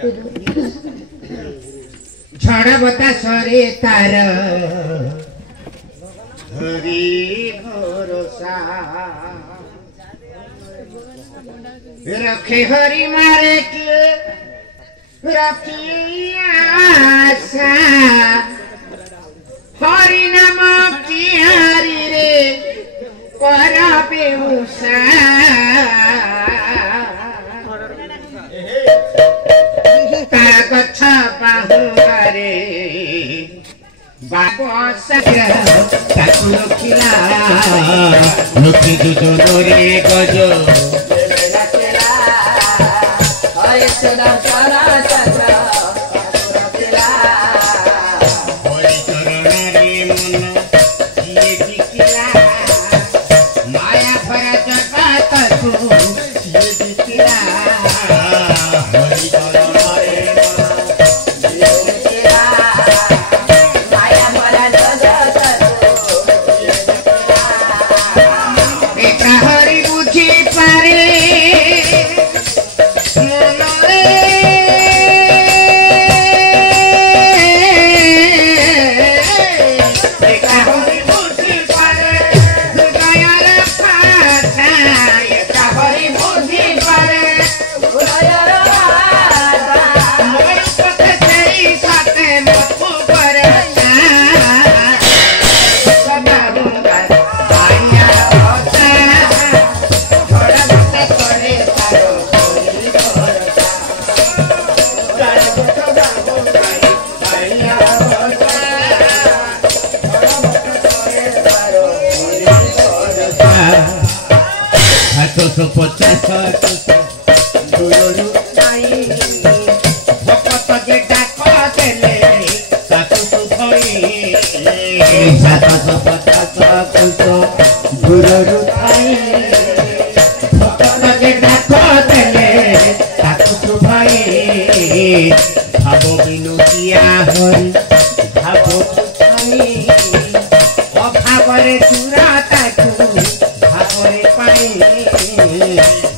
झड़ बतासरे तार हरि भरोसा रखे हरि मारे के रखी आशा हरि नाम की हरि रे कर बेउसा गछ बाहुरे बाप ताकू लुखिला लुखी दुजो रे गजो माया भरा जगत भाव बिनुतिया हरि भाव अभावरे चूरा ताकू भावरे पाई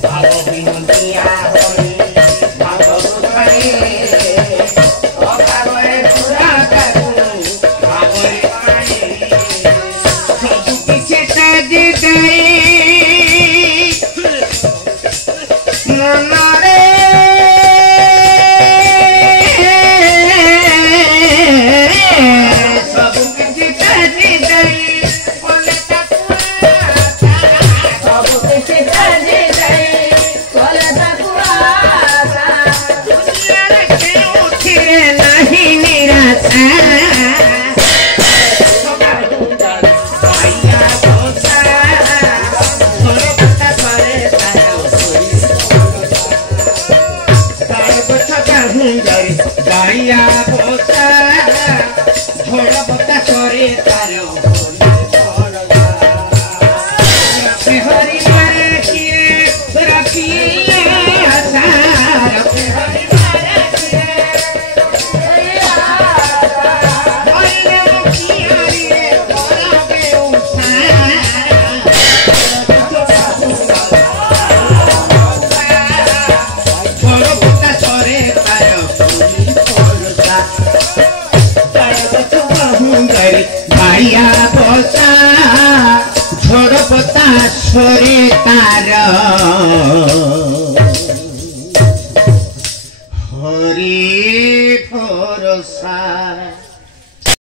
भाव बिनुतिया हरि भाव अभावरे चूरा ताकू भावरे पाई सब किछि ताजी दे मनरे गाइया बोता झोड़ बता सरे तारो हरि मारे किए रखिए आशा हरि मारे किए गाइया बोता झोड़ बता सरे तारो हरि भरोसा।